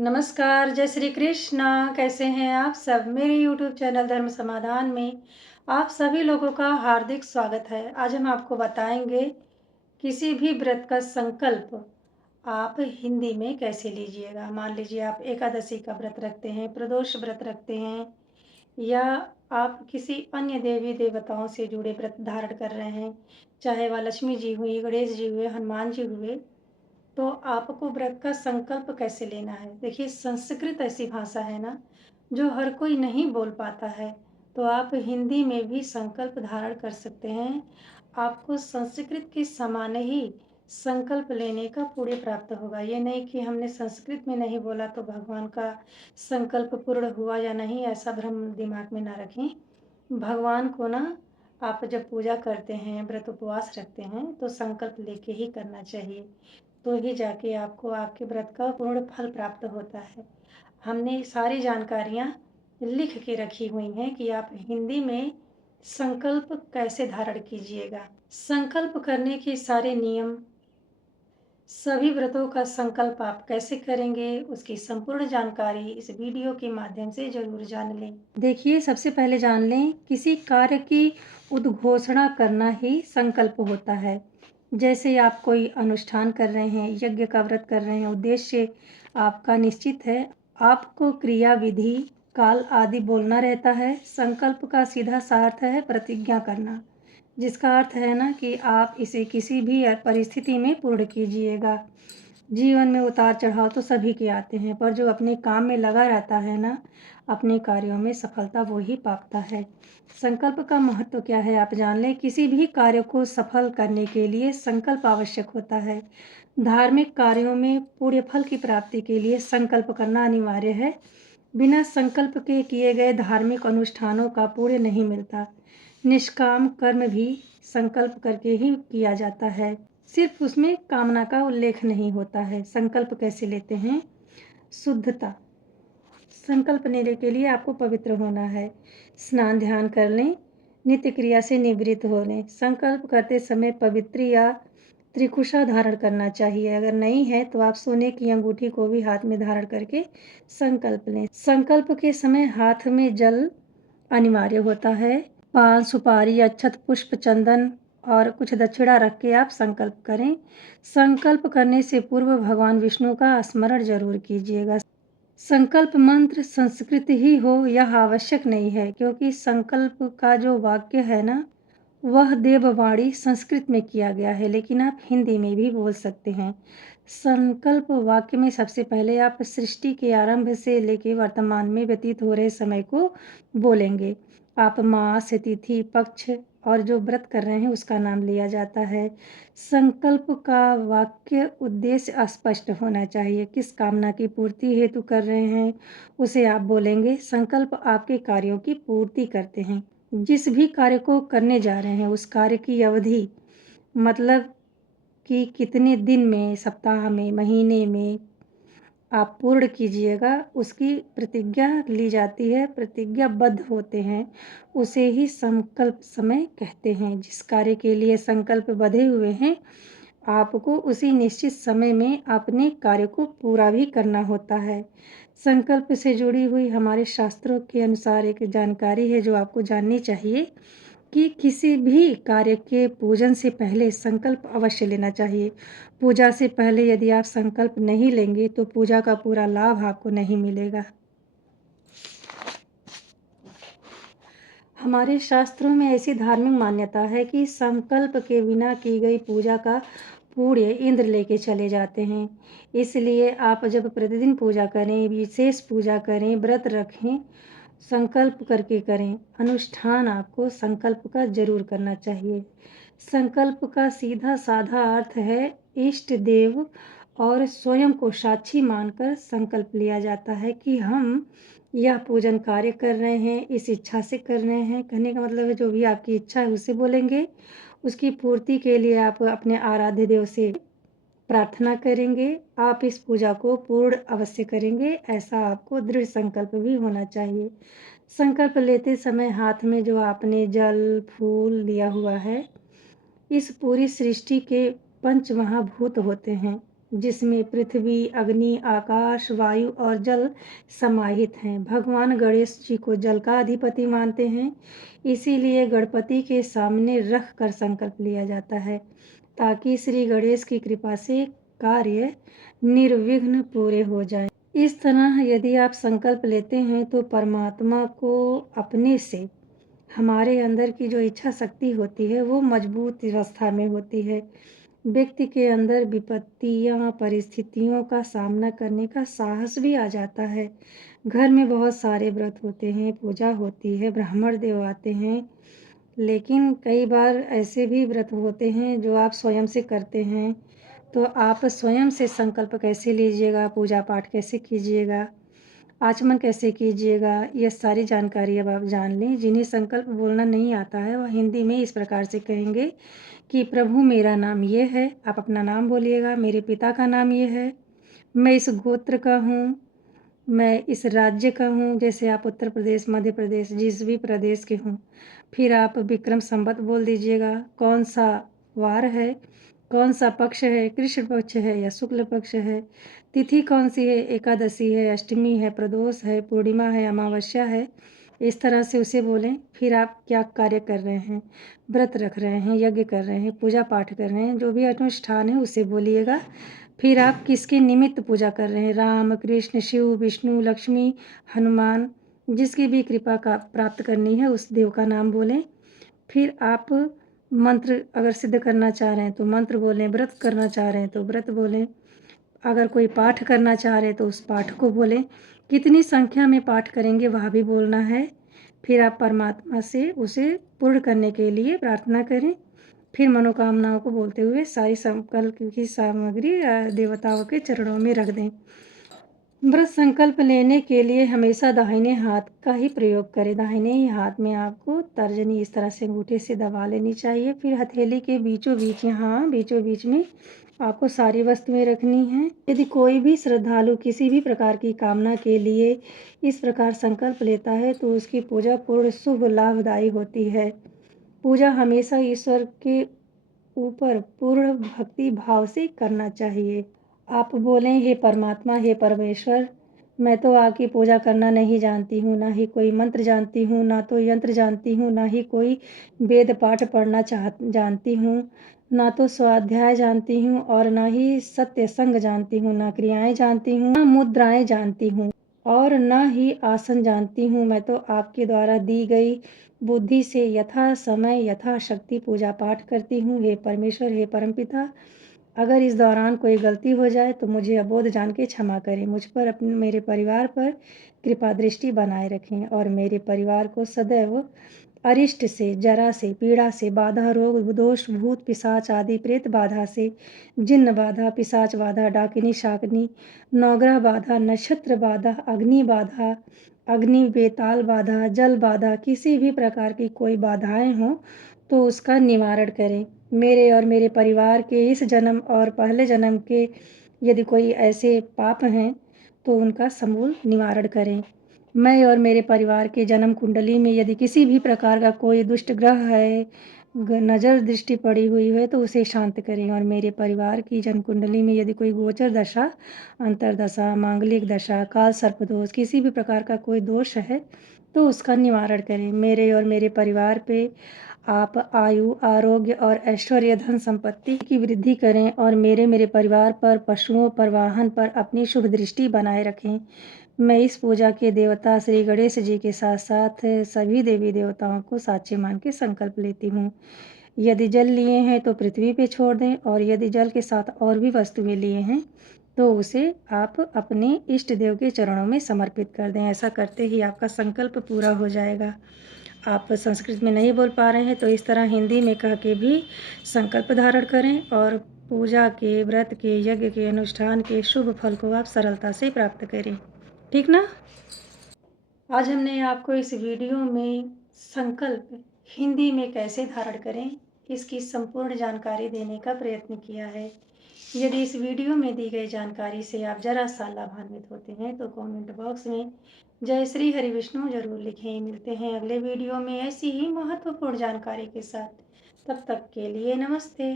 नमस्कार, जय श्री कृष्ण। कैसे हैं आप सब? मेरे यूट्यूब चैनल धर्म समाधान में आप सभी लोगों का हार्दिक स्वागत है। आज हम आपको बताएंगे किसी भी व्रत का संकल्प आप हिंदी में कैसे लीजिएगा। मान लीजिए आप एकादशी का व्रत रखते हैं, प्रदोष व्रत रखते हैं या आप किसी अन्य देवी देवताओं से जुड़े व्रत धारण कर रहे हैं, चाहे वह लक्ष्मी जी हुई, गणेश जी हुए, हनुमान जी हुए, तो आपको व्रत का संकल्प कैसे लेना है? देखिए, संस्कृत ऐसी भाषा है ना, जो हर कोई नहीं बोल पाता है, तो आप हिंदी में भी संकल्प धारण कर सकते हैं। आपको संस्कृत के समान ही संकल्प लेने का पुण्य प्राप्त होगा। ये नहीं कि हमने संस्कृत में नहीं बोला तो भगवान का संकल्प पूर्ण हुआ या नहीं, ऐसा भ्रम दिमाग में ना रखें। भगवान को ना, आप जब पूजा करते हैं, व्रत उपवास रखते हैं, तो संकल्प लेके ही करना चाहिए, तो ही जाके आपको आपके व्रत का पूर्ण फल प्राप्त होता है। हमने सारी जानकारियाँ लिख के रखी हुई हैं कि आप हिंदी में संकल्प कैसे धारण कीजिएगा। संकल्प करने के सारे नियम, सभी व्रतों का संकल्प आप कैसे करेंगे, उसकी संपूर्ण जानकारी इस वीडियो के माध्यम से ज़रूर जान लें। देखिए, सबसे पहले जान लें, किसी कार्य की उद्घोषणा करना ही संकल्प होता है। जैसे आप कोई अनुष्ठान कर रहे हैं, यज्ञ का व्रत कर रहे हैं, उद्देश्य आपका निश्चित है, आपको क्रिया, विधि, काल आदि बोलना रहता है। संकल्प का सीधा सा अर्थ है प्रतिज्ञा करना, जिसका अर्थ है ना कि आप इसे किसी भी परिस्थिति में पूर्ण कीजिएगा। जीवन में उतार चढ़ाव तो सभी के आते हैं, पर जो अपने काम में लगा रहता है ना, अपने कार्यों में सफलता वो ही पाता है। संकल्प का महत्व क्या है आप जान लें। किसी भी कार्य को सफल करने के लिए संकल्प आवश्यक होता है। धार्मिक कार्यों में पुण्य फल की प्राप्ति के लिए संकल्प करना अनिवार्य है। बिना संकल्प के किए गए धार्मिक अनुष्ठानों का पुण्य नहीं मिलता। निष्काम कर्म भी संकल्प करके ही किया जाता है, सिर्फ उसमें कामना का उल्लेख नहीं होता है। संकल्प कैसे लेते हैं? शुद्धता। संकल्प लेने के लिए आपको पवित्र होना है, स्नान ध्यान कर लें, नित्य क्रिया से निवृत्त हो लें। संकल्प करते समय पवित्र या त्रिकुशा धारण करना चाहिए। अगर नहीं है तो आप सोने की अंगूठी को भी हाथ में धारण करके संकल्प लें। संकल्प के समय हाथ में जल अनिवार्य होता है। पान, सुपारी, अक्षत, पुष्प, चंदन और कुछ दक्षिणा रख के आप संकल्प करें। संकल्प करने से पूर्व भगवान विष्णु का स्मरण जरूर कीजिएगा। संकल्प मंत्र संस्कृत ही हो यह आवश्यक नहीं है, क्योंकि संकल्प का जो वाक्य है ना, वह देववाणी संस्कृत में किया गया है, लेकिन आप हिंदी में भी बोल सकते हैं। संकल्प वाक्य में सबसे पहले आप सृष्टि के आरंभ से लेकर वर्तमान में व्यतीत हो रहे समय को बोलेंगे। आप मास, तिथि, पक्ष और जो व्रत कर रहे हैं उसका नाम लिया जाता है। संकल्प का वाक्य उद्देश्य स्पष्ट होना चाहिए। किस कामना की पूर्ति हेतु कर रहे हैं उसे आप बोलेंगे। संकल्प आपके कार्यों की पूर्ति करते हैं। जिस भी कार्य को करने जा रहे हैं उस कार्य की अवधि, मतलब कि कितने दिन में, सप्ताह में, महीने में आप पूर्ण कीजिएगा, उसकी प्रतिज्ञा ली जाती है। प्रतिज्ञाबद्ध होते हैं, उसे ही संकल्प समय कहते हैं। जिस कार्य के लिए संकल्प बंधे हुए हैं, आपको उसी निश्चित समय में अपने कार्य को पूरा भी करना होता है। संकल्प से जुड़ी हुई हमारे शास्त्रों के अनुसार एक जानकारी है जो आपको जाननी चाहिए कि किसी भी कार्य के पूजन से पहले संकल्प अवश्य लेना चाहिए। पूजा से पहले यदि आप संकल्प नहीं लेंगे तो पूजा का पूरा लाभ आपको नहीं मिलेगा। हमारे शास्त्रों में ऐसी धार्मिक मान्यता है कि संकल्प के बिना की गई पूजा का पुण्य इंद्र लेके चले जाते हैं। इसलिए आप जब प्रतिदिन पूजा करें, विशेष पूजा करें, व्रत रखें, संकल्प करके करें। अनुष्ठान आपको संकल्प का जरूर करना चाहिए। संकल्प का सीधा साधा अर्थ है इष्ट देव और स्वयं को साक्षी मानकर संकल्प लिया जाता है कि हम यह पूजन कार्य कर रहे हैं, इस इच्छा से कर रहे हैं। कहने का मतलब है जो भी आपकी इच्छा है उसे बोलेंगे। उसकी पूर्ति के लिए आप अपने आराध्य देव से प्रार्थना करेंगे। आप इस पूजा को पूर्ण अवश्य करेंगे, ऐसा आपको दृढ़ संकल्प भी होना चाहिए। संकल्प लेते समय हाथ में जो आपने जल, फूल लिया हुआ है, इस पूरी सृष्टि के पंच महाभूत होते हैं। जिसमें पृथ्वी, अग्नि, आकाश, वायु और जल समाहित हैं। भगवान गणेश जी को जल का अधिपति मानते हैं, इसीलिए गणपति के सामने रख कर संकल्प लिया जाता है, ताकि श्री गणेश की कृपा से कार्य निर्विघ्न पूरे हो जाएं। इस तरह यदि आप संकल्प लेते हैं तो परमात्मा को अपने से हमारे अंदर की जो इच्छा शक्ति होती है वो मजबूत अवस्था में होती है। व्यक्ति के अंदर विपत्तियां, परिस्थितियों का सामना करने का साहस भी आ जाता है। घर में बहुत सारे व्रत होते हैं, पूजा होती है, ब्राह्मण देव आते हैं, लेकिन कई बार ऐसे भी व्रत होते हैं जो आप स्वयं से करते हैं। तो आप स्वयं से संकल्प कैसे लीजिएगा, पूजा पाठ कैसे कीजिएगा, आचमन कैसे कीजिएगा, ये सारी जानकारी अब आप जान लें। जिन्हें संकल्प बोलना नहीं आता है वह हिंदी में इस प्रकार से कहेंगे कि प्रभु मेरा नाम ये है, आप अपना नाम बोलिएगा। मेरे पिता का नाम ये है, मैं इस गोत्र का हूँ, मैं इस राज्य का हूँ, जैसे आप उत्तर प्रदेश, मध्य प्रदेश, जिस भी प्रदेश के हों। फिर आप विक्रम संवत बोल दीजिएगा, कौन सा वार है, कौन सा पक्ष है, कृष्ण पक्ष है या शुक्ल पक्ष है, तिथि कौन सी है, एकादशी है, अष्टमी है, प्रदोष है, पूर्णिमा है, अमावस्या है, इस तरह से उसे बोलें। फिर आप क्या कार्य कर रहे हैं, व्रत रख रहे हैं, यज्ञ कर रहे हैं, पूजा पाठ कर रहे हैं, जो भी अनुष्ठान है उसे बोलिएगा। फिर आप किसके निमित्त पूजा कर रहे हैं, राम, कृष्ण, शिव, विष्णु, लक्ष्मी, हनुमान, जिसकी भी कृपा का प्राप्त करनी है उस देव का नाम बोलें। फिर आप मंत्र अगर सिद्ध करना चाह रहे हैं तो मंत्र बोलें, व्रत करना चाह रहे हैं तो व्रत बोलें, अगर कोई पाठ करना चाह रहे हैं तो उस पाठ को बोलें। कितनी संख्या में पाठ करेंगे वह भी बोलना है। फिर आप परमात्मा से उसे पूर्ण करने के लिए प्रार्थना करें। फिर मनोकामनाओं को बोलते हुए सारी संकल्प की सामग्री देवताओं के चरणों में रख दें। व्रत संकल्प लेने के लिए हमेशा दाहिने हाथ का ही प्रयोग करें। दाहिने ही हाथ में आपको तर्जनी इस तरह से अंगूठे से दबा लेनी चाहिए। फिर हथेली के बीचों बीच, यहाँ बीचों बीच में आपको सारी वस्तुएं रखनी हैं। यदि कोई भी श्रद्धालु किसी भी प्रकार की कामना के लिए इस प्रकार संकल्प लेता है तो उसकी पूजा पूर्ण शुभ लाभदायी होती है। पूजा हमेशा ईश्वर के ऊपर पूर्ण भक्ति भाव से करना चाहिए। आप बोलें, हे परमात्मा, हे परमेश्वर, मैं तो आपकी पूजा करना नहीं जानती हूँ, ना ही कोई मंत्र जानती हूँ, ना तो यंत्र जानती हूँ, ना ही कोई वेद पाठ पढ़ना जानती हूँ, ना तो स्वाध्याय जानती हूँ और ना ही सत्य संग जानती हूँ, ना क्रियाएं जानती हूँ, ना मुद्राएं जानती हूँ और ना ही आसन जानती हूँ। मैं तो आपके द्वारा दी गई बुद्धि से यथा समय यथा शक्ति पूजा पाठ करती हूँ। हे परमेश्वर, हे परमपिता, अगर इस दौरान कोई गलती हो जाए तो मुझे अबोध जान के क्षमा करें। मुझ पर, अपने, मेरे परिवार पर कृपा दृष्टि बनाए रखें और मेरे परिवार को सदैव अरिष्ट से, जरा से, पीड़ा से, बाधा, रोग, दोष, भूत, पिशाच आदि प्रेत बाधा से, जिन्न बाधा, पिशाच बाधा, डाकिनी, शाकिनी, नौग्रह बाधा, नक्षत्र बाधा, अग्नि बाधा, अग्नि बेताल बाधा, जल बाधा, किसी भी प्रकार की कोई बाधाएं हों तो उसका निवारण करें। मेरे और मेरे परिवार के इस जन्म और पहले जन्म के यदि कोई ऐसे पाप हैं तो उनका समूल निवारण करें। मैं और मेरे परिवार के जन्म कुंडली में यदि किसी भी प्रकार का कोई दुष्ट ग्रह है, नज़र दृष्टि पड़ी हुई है तो उसे शांत करें। और मेरे परिवार की जन्म कुंडली में यदि कोई गोचर दशा, अंतरदशा, मांगलिक दशा, काल सर्प दोष, किसी भी प्रकार का कोई दोष है तो उसका निवारण करें। मेरे और मेरे परिवार पे आप आयु, आरोग्य और ऐश्वर्य, धन संपत्ति की वृद्धि करें और मेरे परिवार पर, पशुओं पर, वाहन पर अपनी शुभ दृष्टि बनाए रखें। मैं इस पूजा के देवता श्री गणेश जी के साथ साथ सभी देवी देवताओं को साक्षी मान के संकल्प लेती हूँ। यदि जल लिए हैं तो पृथ्वी पे छोड़ दें और यदि जल के साथ और भी वस्तुएं लिए हैं तो उसे आप अपने इष्ट देव के चरणों में समर्पित कर दें। ऐसा करते ही आपका संकल्प पूरा हो जाएगा। आप संस्कृत में नहीं बोल पा रहे हैं तो इस तरह हिंदी में कह के भी संकल्प धारण करें और पूजा के, व्रत के, यज्ञ के, अनुष्ठान के शुभ फल को आप सरलता से प्राप्त करें। ठीक ना? आज हमने आपको इस वीडियो में संकल्प हिंदी में कैसे धारण करें इसकी संपूर्ण जानकारी देने का प्रयत्न किया है। यदि इस वीडियो में दी गई जानकारी से आप जरा सा लाभान्वित होते हैं तो कमेंट बॉक्स में जय श्री हरि विष्णु जरूर लिखें। मिलते हैं अगले वीडियो में ऐसी ही महत्वपूर्ण जानकारी के साथ। तब तक के लिए नमस्ते।